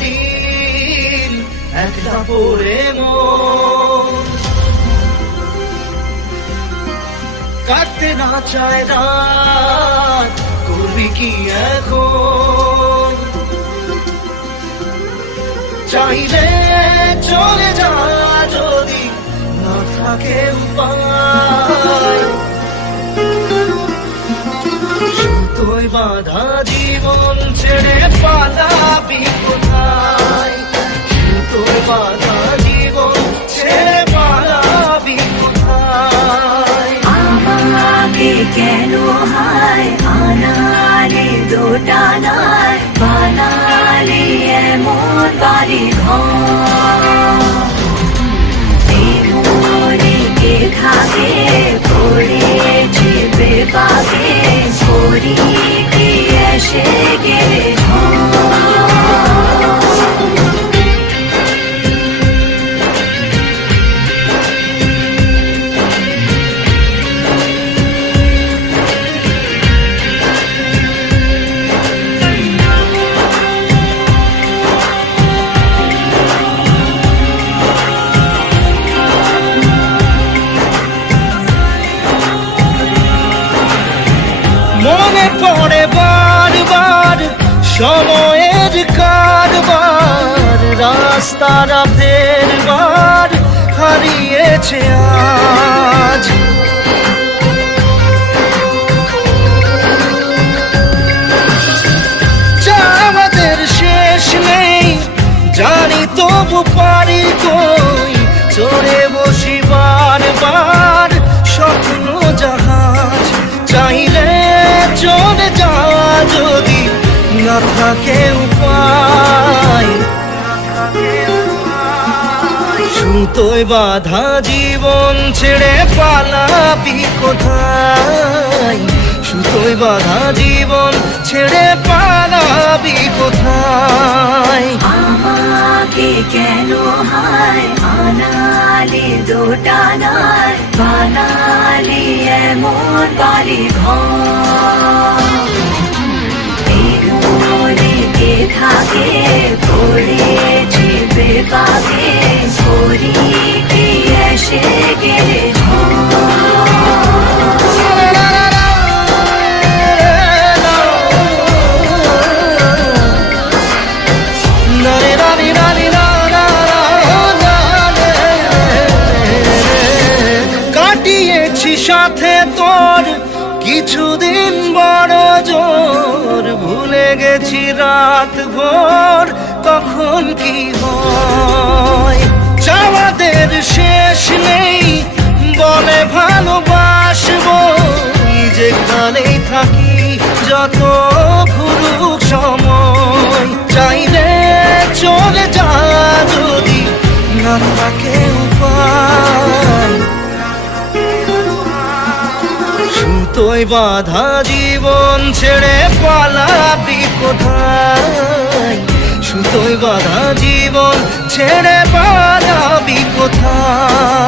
দিন একলা পড়ে মন কাটতে না চায় রাত করবি কি এখন চাইলে চলে যা যদি না থাকে উপায় সুতোয় বাঁধা জীবন ছেড়ে পালাবি কোথায় সুতোয় বাঁধা জীবন ছেড়ে পালাবি কোথায় আমাকে কেন হায় আনালি দোটানায় বানালি এমন বাড়ি ঘর এই মনে কে থাকে পড়েছি বেপাকে ছড়ি কি এসে গেলে মনে পড়ে বারবার সময়ের কারবার রাস্তারা ফেরবার হারিয়েছে আজ যা আমাদের শেষ নেই জানি তবু পারি কই চড়ে বসি বারবার স্বপ্ন জাহাজ চাইলে চলে যা যদি না থাকে উপায় সুতোয় বাঁধা জীবন ছেড়ে পালাবি কোথায় সুতোয় বাঁধা জীবন ছেড়ে পালাবি কোথায় আমাকে কেন হায় আনালি দোটানায় বানালি এমন বাড়ি ঘর এই মনে কে থাকে পড়েছি বেপাকে ছড়ি কি এসে গেলে সাথে তোর কিছুদিন বড় জোর ভুলে গেছি রাত ভোর কখন কি হয় চাওয়াদের শেষ নেই বলে ভালোবাসবো যেখানেই থাকি যত ঘুরুক সময় চাইলে চলে যা যদি না থাকে উপায় সুতোয় বাঁধা জীবন ছেড়ে পালাবি কোথায় সুতোয় বাঁধা জীবন ছেড়ে পালাবি কোথায়